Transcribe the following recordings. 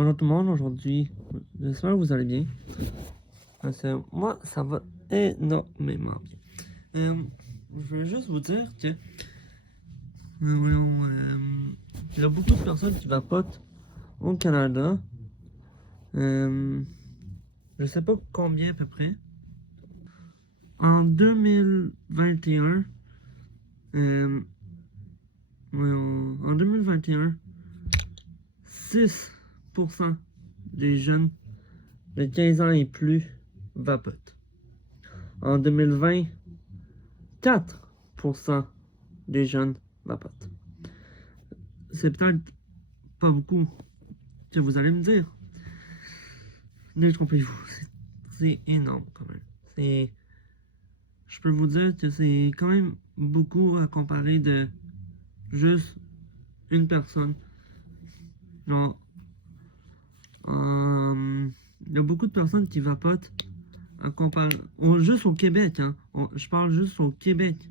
Bonjour tout le monde, aujourd'hui, j'espère que vous allez bien. Parce que moi, ça va énormément bien. Je veux juste vous dire que, il y a beaucoup de personnes qui vapotent au Canada. Je sais pas combien à peu près. En 2021, en 2021, 6% des jeunes de 15 ans et plus vapotent. En 2020, 4% des jeunes vapotent. C'est peut-être pas beaucoup que vous allez me dire. Ne trompez-vous, c'est énorme quand même. Je peux vous dire que c'est quand même beaucoup à comparer de juste une personne. Genre, il y a beaucoup de personnes qui vapotent juste au Québec, hein. Je parle juste au Québec.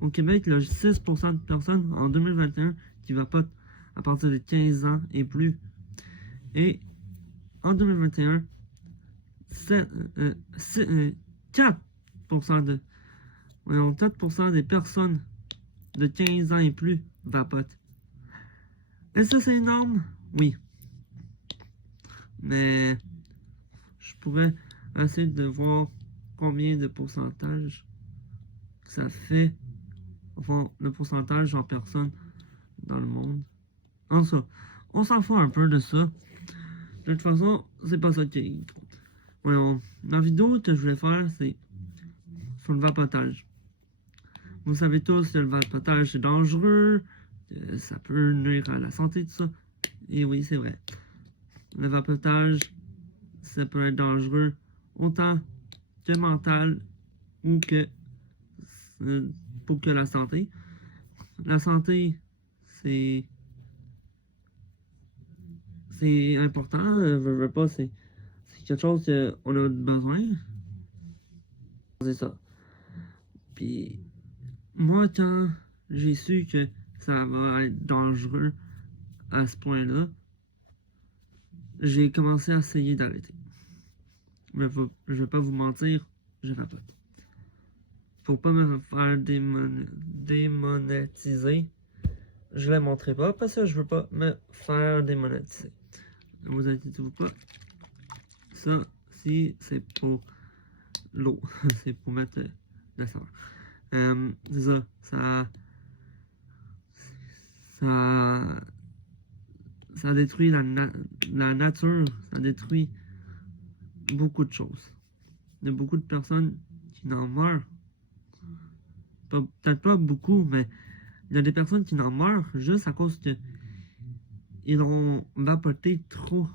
Au Québec, il y a 6% de personnes en 2021 qui vapotent à partir de 15 ans et plus. Et en 2021, 4% des personnes de 15 ans et plus vapotent. Est-ce que c'est énorme? Oui. Mais je pourrais essayer de voir combien de pourcentage ça fait, enfin, le pourcentage en personnes dans le monde. En ça, on s'en fout un peu de ça. De toute façon, c'est pas ça qui compte. Voyons, la vidéo que je voulais faire, c'est sur le vapotage. Vous savez tous que le vapotage c'est dangereux, ça peut nuire à la santé, tout ça. Et oui, c'est vrai. Le vapotage, ça peut être dangereux autant que mental ou que pour que la santé. La santé, c'est important, veux pas, c'est quelque chose qu'on a besoin. C'est ça. Puis moi, quand j'ai su que ça va être dangereux à ce point-là, j'ai commencé à essayer d'arrêter. Mais je vais pas vous mentir, je vapote. Faut pas me faire démonétiser. Je les montrerai pas parce que je veux pas me faire démonétiser. Ne vous inquiétez-vous pas. Ça, si c'est pour l'eau, c'est pour mettre la saveur. C'est ça, ça détruit la nature, ça détruit beaucoup de choses. Il y a beaucoup de personnes qui en meurent. Peut-être pas beaucoup, mais il y a des personnes qui en meurent juste à cause que ils ont vapoté trop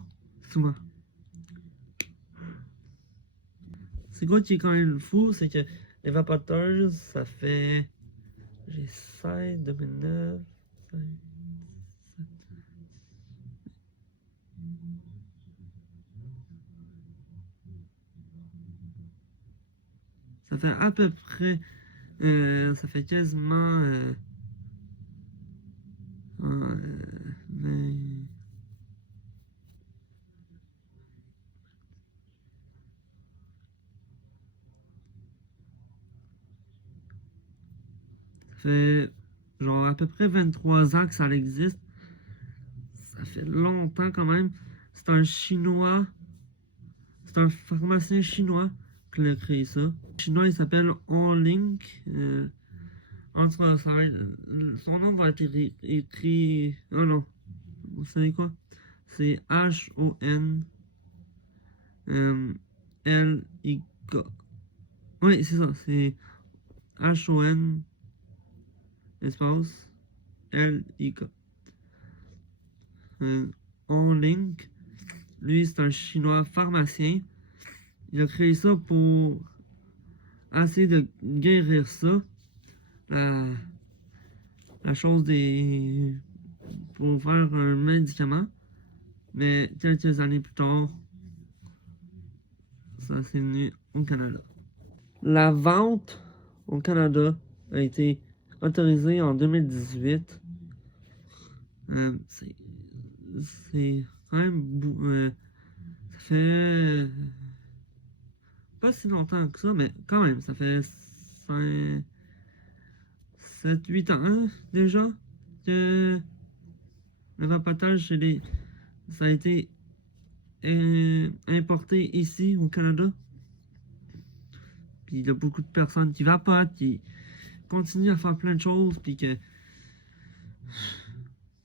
souvent. C'est quoi qui est quand même fou, c'est que les vapoteuses, ça fait... J'essaie 2009... Ça fait à peu près... ça fait quasiment... 20... Ça fait genre à peu près 23 ans que ça existe. Ça fait longtemps quand même. C'est un Chinois. C'est un pharmacien chinois qui a créé ça. Le Chinois, il s'appelle On Link. En tout cas, son nom va être écrit... Oh non. Vous savez quoi? C'est H-O-N-L-I-K. Oui, c'est ça. C'est H-O-N espace L-I-K. On Link. Lui, c'est un Chinois pharmacien. Il a créé ça pour essayer de guérir ça. La chose des... pour faire un médicament. Mais quelques années plus tard, ça s'est venu au Canada. La vente au Canada a été autorisée en 2018. C'est quand même, ça fait pas si longtemps que ça, mais quand même, ça fait 5, 7, 8 ans hein, déjà que le vapotage, ça a été importé ici au Canada. Puis il y a beaucoup de personnes qui vapotent, qui continuent à faire plein de choses, puis que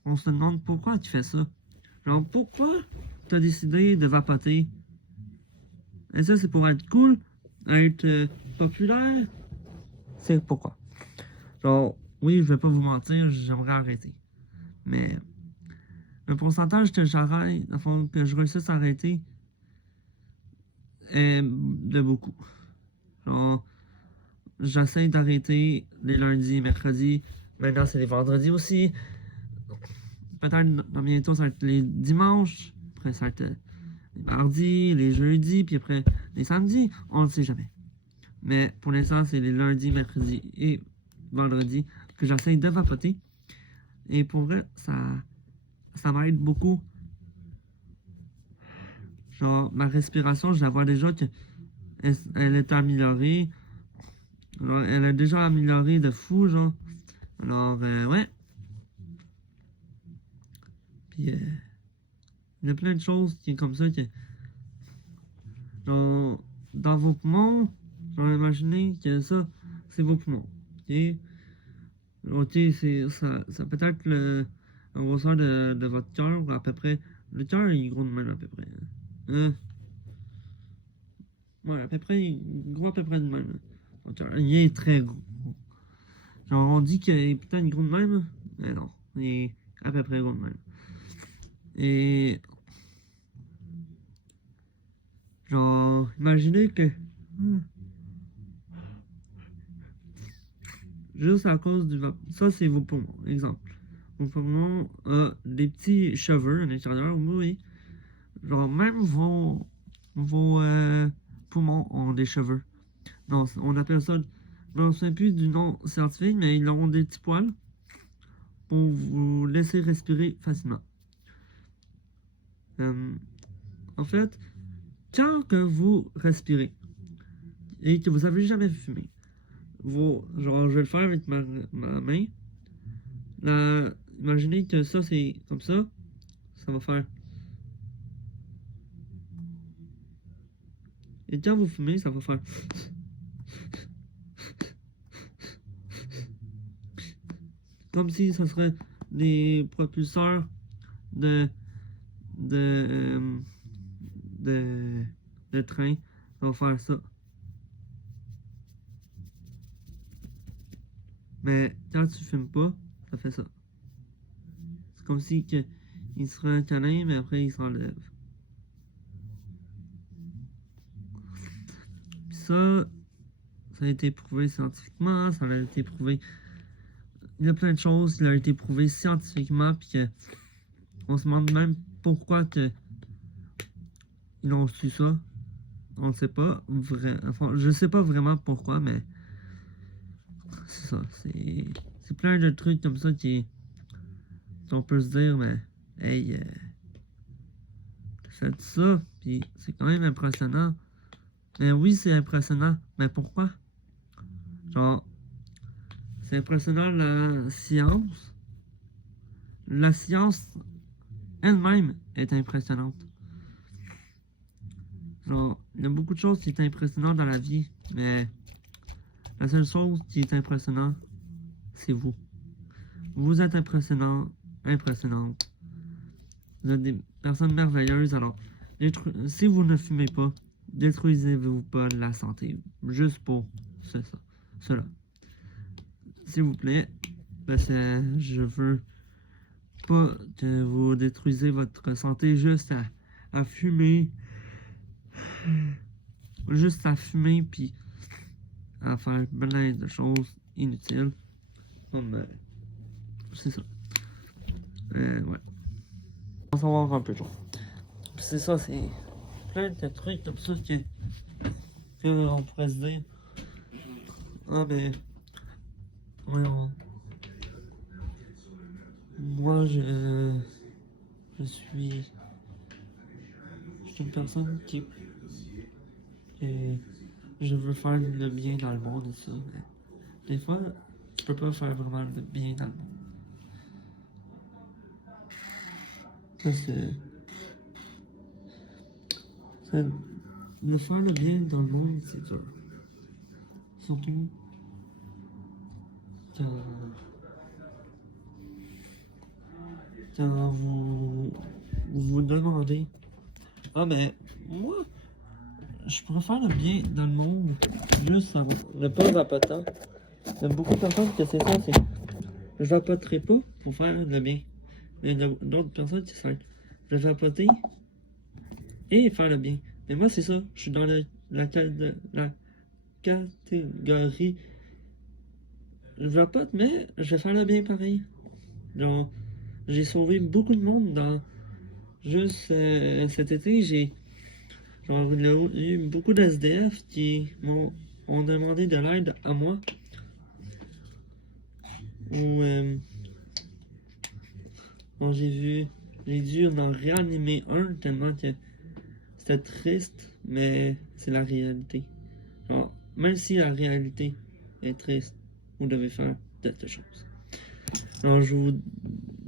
on se demande pourquoi tu fais ça. Genre, pourquoi tu as décidé de vapoter? Et ça, c'est pour être cool, être populaire. C'est pourquoi. Genre, oui, je vais pas vous mentir, j'aimerais arrêter. Mais le pourcentage que j'arrête, enfin, que je réussisse à arrêter, est de beaucoup. Genre, j'essaie d'arrêter les lundis et mercredis. Maintenant, c'est les vendredis aussi. Peut-être dans bientôt, ça va être les dimanches. Après, ça va être les mardis, les jeudis, puis après les samedis. On ne sait jamais. Mais pour l'instant, c'est les lundis, mercredis et vendredis que j'essaie de vapoter. Et pour vrai, ça m'aide beaucoup. Genre, ma respiration, je la vois déjà que elle est améliorée. Alors, elle est déjà améliorée de fou, genre. Alors, ouais. Puis, il y a plein de choses qui est comme ça que... Genre, dans vos poumons, genre, imaginez que ça, c'est vos poumons. Ok? Ok, ça peut être le grosseur de votre cœur, à peu près. Le cœur, il est gros de même, à peu près. Ouais, à peu près, il gros à peu près de même. Ton cœur, il est très gros. Genre, on dit qu'il est peut-être gros de même, mais non, il est à peu près gros de même. Et genre, imaginez que juste à cause du vapeur, ça c'est vos poumons, exemple. Vos poumons ont des petits cheveux à l'intérieur, oui. Genre, même vos poumons ont des cheveux. Non, on appelle ça, je ne sais plus du nom scientifique, mais ils ont des petits poils pour vous laisser respirer facilement. En fait, quand que vous respirez et que vous avez jamais fumé, genre je vais le faire avec ma main. Imaginez que ça c'est comme ça va faire. Et quand vous fumez, ça va faire. Comme si ce serait des propulseurs de train. Ça va faire ça. Mais quand tu fumes pas, ça fait ça. C'est comme si il serait un câlin, mais après il s'enlève. Puis ça a été prouvé scientifiquement, ça a été prouvé. Il y a plein de choses qui ont été prouvées scientifiquement, puis que on se demande même pourquoi que ils ont su ça. On ne sait pas enfin, je sais pas vraiment pourquoi, mais c'est ça. C'est plein de trucs comme ça on peut se dire, mais hey, faites ça, puis c'est quand même impressionnant. Mais oui, c'est impressionnant, mais pourquoi? Genre, c'est impressionnant la science. La science elle-même est impressionnante. Genre, il y a beaucoup de choses qui sont impressionnantes dans la vie, mais la seule chose qui est impressionnante, c'est vous. Vous êtes impressionnante. Vous êtes des personnes merveilleuses, alors si vous ne fumez pas, détruisez-vous pas la santé, juste pour cela. S'il vous plaît, parce que je veux pas que vous détruisez votre santé juste à fumer. Juste à fumer, puis à faire plein de choses inutiles. Comme, c'est ça. Ouais. On va savoir un peu, genre. C'est ça, c'est plein de trucs comme ça que on pourrait se dire. Ah, mais. Voyons. Moi, je suis suis une personne qui... je veux faire le bien dans le monde et ça, mais des fois, je peux pas faire vraiment le bien dans le monde. Parce que... de faire le bien dans le monde, c'est dur. Surtout quand vous demandez, ah mais moi, je pourrais faire le bien dans le monde juste en ne pas vapotant. Il y a beaucoup de personnes que c'est ça, c'est je vapoterai pas pour faire le bien. Mais il y a d'autres personnes qui sont je vais vapoter et faire le bien. Mais moi c'est ça, je suis dans la catégorie je vapote mais je vais faire le bien pareil. Genre, j'ai sauvé beaucoup de monde dans juste cet été, il y a eu beaucoup d'SDF qui ont demandé de l'aide à moi. Ou bon, j'ai dû en réanimer un tellement que c'était triste, mais c'est la réalité. Alors, même si la réalité est triste, vous devez faire quelque chose. Alors, je vous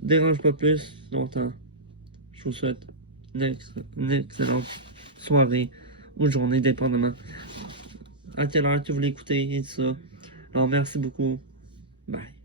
dérange pas plus longtemps. Je vous souhaite une excellente soirée ou journée, dépendamment à quelle heure que vous l'écoutez et tout ça. Alors, merci beaucoup. Bye.